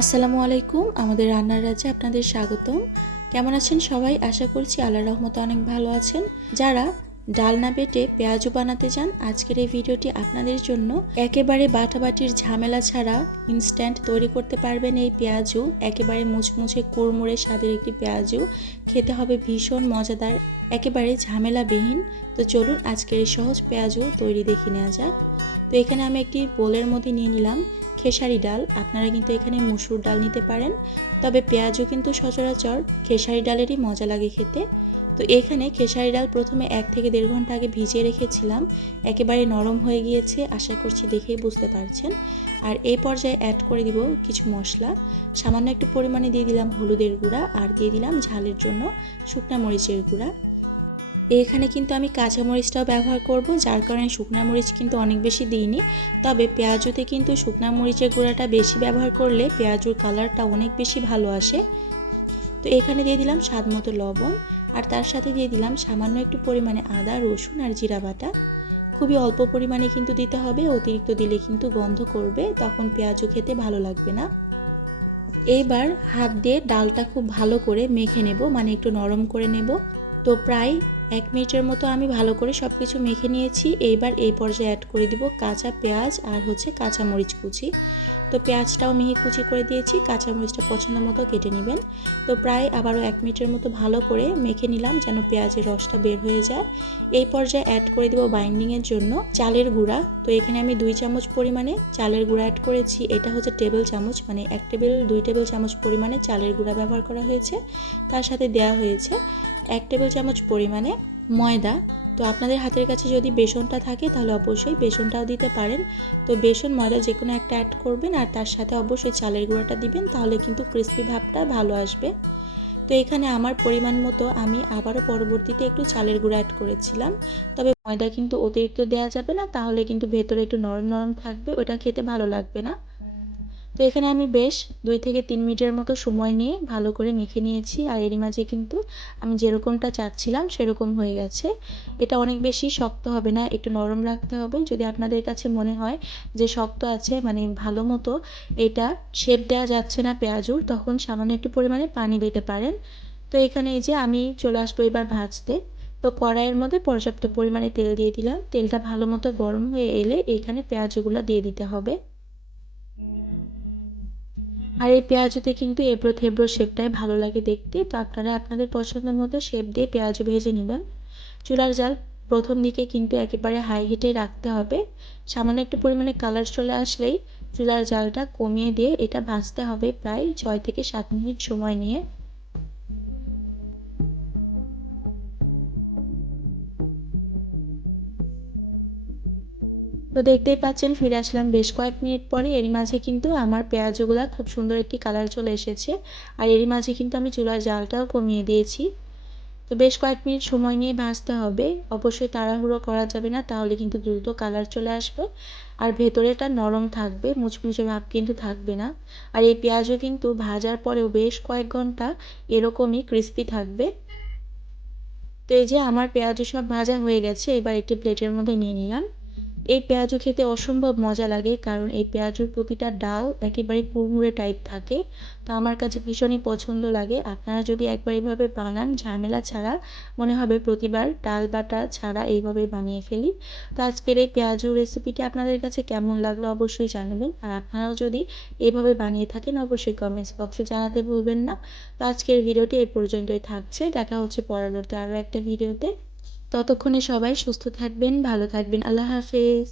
আসসালামু আলাইকুম। আমাদের রান্নার রাজ্যে আপনাদের স্বাগতম। কেমন আছেন সবাই? আশা করছি আল্লাহর রহমতে অনেক ভালো আছেন। যারা ডাল না বেটে পেঁয়াজু বানাতে চান, আজকের এই ভিডিওটি আপনাদের জন্য। একেবারে বাটাবাটির ঝামেলা ছাড়া ইনস্ট্যান্ট তৈরি করতে পারবেন এই পেঁয়াজু। একেবারে মুচমুচে কুড়মুড়ে স্বাদের একটি পেঁয়াজু, খেতে হবে ভীষণ মজাদার, একেবারে ঝামেলাবিহীন। তো চলুন আজকের এই সহজ পেঁয়াজু তৈরি দেখে নেওয়া যাক। তো এখানে আমি একটি বোলের মধ্যে নিয়ে নিলাম খেসারি ডাল। আপনারা কিন্তু এখানে মসুর ডাল নিতে পারেন, তবে পেঁয়াজও কিন্তু সচরাচর খেসারি ডালেরই মজা লাগে খেতে। তো এখানে খেসারি ডাল প্রথমে 1 থেকে 1.5 ঘন্টা আগে ভিজিয়ে রেখেছিলাম, একেবারে নরম হয়ে গিয়েছে, আশা করছি দেখেই বুঝতে পারছেন। আর এই পর্যায়ে অ্যাড করে দিব কিছু মশলা। সামান্য একটু পরিমাণে দিয়ে দিলাম হলুদের গুঁড়া, আর দিয়ে দিলাম ঝালের জন্য শুকনা মরিচের গুঁড়া। এখানে কিন্তু আমি কাঁচামরিচটাও ব্যবহার করব, যার কারণে শুকনা মরিচ কিন্তু অনেক বেশি দিইনি। তবে পেঁয়াজুতে কিন্তু শুকনা মরিচের গুঁড়াটা বেশি ব্যবহার করলে পেঁয়াজুর কালারটা অনেক বেশি ভালো আসে। তো এখানে দিয়ে দিলাম স্বাদ মতো লবণ, আর তার সাথে দিয়ে দিলাম সামান্য একটু পরিমাণে আদা, রসুন আর জিরা বাটা। খুবই অল্প পরিমাণে কিন্তু দিতে হবে, অতিরিক্ত দিলে কিন্তু গন্ধ করবে, তখন পেঁয়াজু খেতে ভালো লাগবে না। এইবার হাত দিয়ে ডালটা খুব ভালো করে মেখে নেব, মানে একটু নরম করে নেব। তো প্রায় 1 মিনিটের মতো আমি ভালো করে সব কিছু মেখে নিয়েছি। এইবার এই পর্যায়ে অ্যাড করে দিব কাঁচা পেঁয়াজ আর কাঁচা মরিচ কুচি। তো পেঁয়াজটাও মিহি কুচি করে দিয়েছি, কাঁচা মরিচটা পছন্দ মতো কেটে নেবেন। তো প্রায় আবারও 1 মিনিটের মতো ভালো করে মেখে নিলাম, যেন পেঁয়াজের রসটা বের হয়ে যায়। এই পর্যায়ে অ্যাড করে দেব বাইন্ডিংয়ের জন্য চালের গুঁড়া। তো এখানে আমি 2 চামচ পরিমাণে চালের গুঁড়া অ্যাড করেছি। এটা টেবিল চামচ, মানে 2 টেবিল চামচ পরিমাণে চালের গুঁড়া ব্যবহার করা হয়েছে। তার সাথে দেওয়া হয়েছে 1 টেবিল চামচ পরিমাণে ময়দা। তো আপনাদের হাতের কাছে যদি বেসনটা থাকে তাহলে অবশ্যই বেসনটাও দিতে পারেন। তো বেসন ময়দা যে কোনো একটা অ্যাড করবেন, আর তার সাথে অবশ্যই চালের গুঁড়াটা দিবেন, তাহলে কিন্তু ক্রিস্পি ভাবটা ভালো আসবে। তো এখানে আমার পরিমাণ মতো আমি আবারও পরবর্তীতে একটু চালের গুঁড়া অ্যাড করেছিলাম। তবে ময়দা কিন্তু অতিরিক্ত দেওয়া যাবে না, তাহলে কিন্তু ভেতরে একটু নরম নরম থাকবে, ওটা খেতে ভালো লাগবে না। তো এখানে আমি বেশ 2 থেকে 3 মিনিটের মতো সময় নিয়ে ভালো করে মেখে নিয়েছি, আর এরই মাঝে কিন্তু আমি যেরকমটা চাচ্ছিলাম সেরকম হয়ে গেছে। এটা অনেক বেশি শক্ত হবে না, একটু নরম রাখতে হবে। যদি আপনাদের কাছে মনে হয় যে শক্ত আছে, মানে ভালো মতো এটা শেপ দেওয়া যাচ্ছে না পেঁয়াজুর, তখন সামান্য একটু পরিমাণে পানি দিতে পারেন। তো এখানে এই যে আমি চলে আসবো এবার ভাজতে। তো কড়াইয়ের মধ্যে পর্যাপ্ত পরিমাণে তেল দিয়ে দিলাম। তেলটা ভালো মতো গরম হয়ে এলে এখানে পেঁয়াজগুলো দিয়ে দিতে হবে। আর এই পেঁয়াজুতে কিন্তু এবড়ো থেবড়ো শেপটাই ভালো লাগে দেখতে। তো আপনারা আপনাদের পছন্দ মতো শেপ দিয়ে পেঁয়াজু ভেজে নেবেন। চুলার জাল প্রথম দিকে কিন্তু একেবারে হাই হিটে রাখতে হবে। সামান্য একটু পরিমাণে কালার চলে আসলেই চুলার জালটা কমিয়ে দিয়ে এটা ভাজতে হবে প্রায় 6 থেকে 7 মিনিট সময় নিয়ে। তো দেখতেই পাচ্ছেন ফিরে আসলাম বেশ কয়েক মিনিট পরে। এরই মাঝে কিন্তু আমার পেঁয়াজগুলা খুব সুন্দর একটি কালার চলে এসেছে, আর এরই মাঝে কিন্তু আমি চুলার জালটাও কমিয়ে দিয়েছি। তো বেশ কয়েক মিনিট সময় নিয়ে ভাজতে হবে, অবশ্যই তাড়াহুড়ো করা যাবে না, তাহলে কিন্তু দ্রুত কালার চলে আসবে, আর ভেতরেটা নরম থাকবে, মুচমুচে ভাব কিন্তু থাকবে না। আর এই পেঁয়াজও কিন্তু ভাজার পরেও বেশ কয়েক ঘন্টা এরকমই ক্রিস্পি থাকবে। তো এই যে আমার পেঁয়াজও সব ভাজা হয়ে গেছে, এবার একটি প্লেটের মধ্যে নিয়ে নিলাম। এই পেঁয়াজু খেতে অসম্ভব মজা লাগে, কারণ এই পেঁয়াজুর প্রতিটা ডাল একেবারে কুড়মুড়ে টাইপ থাকে। তো আমার কাছে ভীষণই পছন্দ লাগে। আপনারা যদি একবার এইভাবে বানান ঝামেলা ছাড়া, মনে হবে প্রতিবার ডাল বাটা ছাড়া এইভাবে বানিয়ে ফেলি। তো আজকের এই পেঁয়াজু রেসিপিটি আপনাদের কাছে কেমন লাগলো অবশ্যই জানাবেন, আর আপনারাও যদি এইভাবে বানিয়ে থাকেন অবশ্যই কমেন্টস বক্সে জানাতে ভুলবেন না। তো আজকের ভিডিওটি এই পর্যন্তই থাকছে, দেখা হচ্ছে পরবর্তী আরও একটা ভিডিওতে। ততক্ষণে সবাই সুস্থ থাকবেন, ভালো থাকবেন। আল্লাহ হাফেজ।